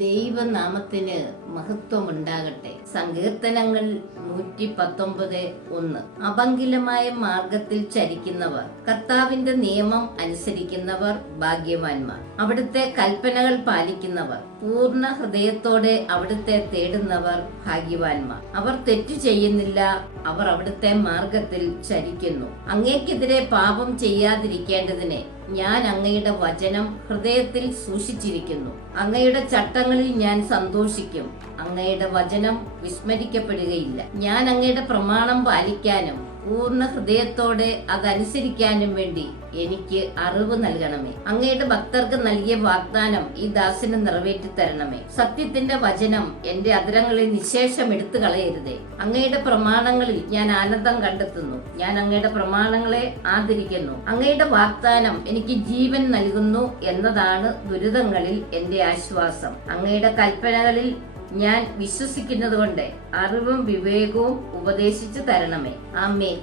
ദൈവനാമത്തിന് മഹത്വമുണ്ടാകട്ടെ. സങ്കീർത്തനങ്ങൾ 119:1. അപങ്കിലമായ മാർഗത്തിൽ ചരിക്കുന്നവർ, കർത്താവിന്റെ നിയമം അനുസരിക്കുന്നവർ ഭാഗ്യവാന്മാർ. അവിടുത്തെ കൽപ്പനകൾ പാലിക്കുന്നവർ, പൂർണ്ണ ഹൃദയത്തോടെ അവിടുത്തെ തേടുന്നവർ ഭാഗ്യവാന്മാർ. അവർ തെറ്റു ചെയ്യുന്നില്ല, അവർ അവിടുത്തെ മാർഗത്തിൽ ചരിക്കുന്നു. അങ്ങേക്കെതിരെ പാപം ചെയ്യാതിരിക്കേണ്ടതിനെ ഞാൻ അങ്ങയുടെ വചനം ഹൃദയത്തിൽ സൂക്ഷിച്ചിരിക്കുന്നു. അങ്ങയുടെ ചട്ടങ്ങളിൽ ഞാൻ സന്തോഷിക്കും. അങ്ങയുടെ വചനം വിസ്മരിക്കപ്പെടുകയില്ല. ഞാൻ അങ്ങയുടെ പ്രമാണം പാലിക്കാനും പൂർണ്ണ ഹൃദയത്തോടെ അതനുസരിക്കാനും വേണ്ടി എനിക്ക് അറിവ് നൽകണമേ. അങ്ങയുടെ ഭക്തർക്ക് നൽകിയ വാഗ്ദാനം ഈ ദാസന് നിറവേറ്റി തരണമേ. സത്യത്തിന്റെ വചനം എന്റെ അധരങ്ങളിൽ നിശേഷം എടുത്തു കളയരുതേ. അങ്ങയുടെ പ്രമാണങ്ങളിൽ ഞാൻ ആനന്ദം കണ്ടെത്തുന്നു. ഞാൻ അങ്ങയുടെ പ്രമാണങ്ങളെ ആദരിക്കുന്നു. അങ്ങയുടെ വാഗ്ദാനം എനിക്ക് ജീവൻ നൽകുന്നു എന്നതാണ് ദുരിതങ്ങളിൽ എന്റെ ആശ്വാസം. അങ്ങയുടെ കൽപ്പനകളിൽ ഞാൻ വിശ്വസിക്കുന്നത് കൊണ്ട് അറിവും വിവേകവും ഉപദേശിച്ചു തരണമേ. ആമേൻ.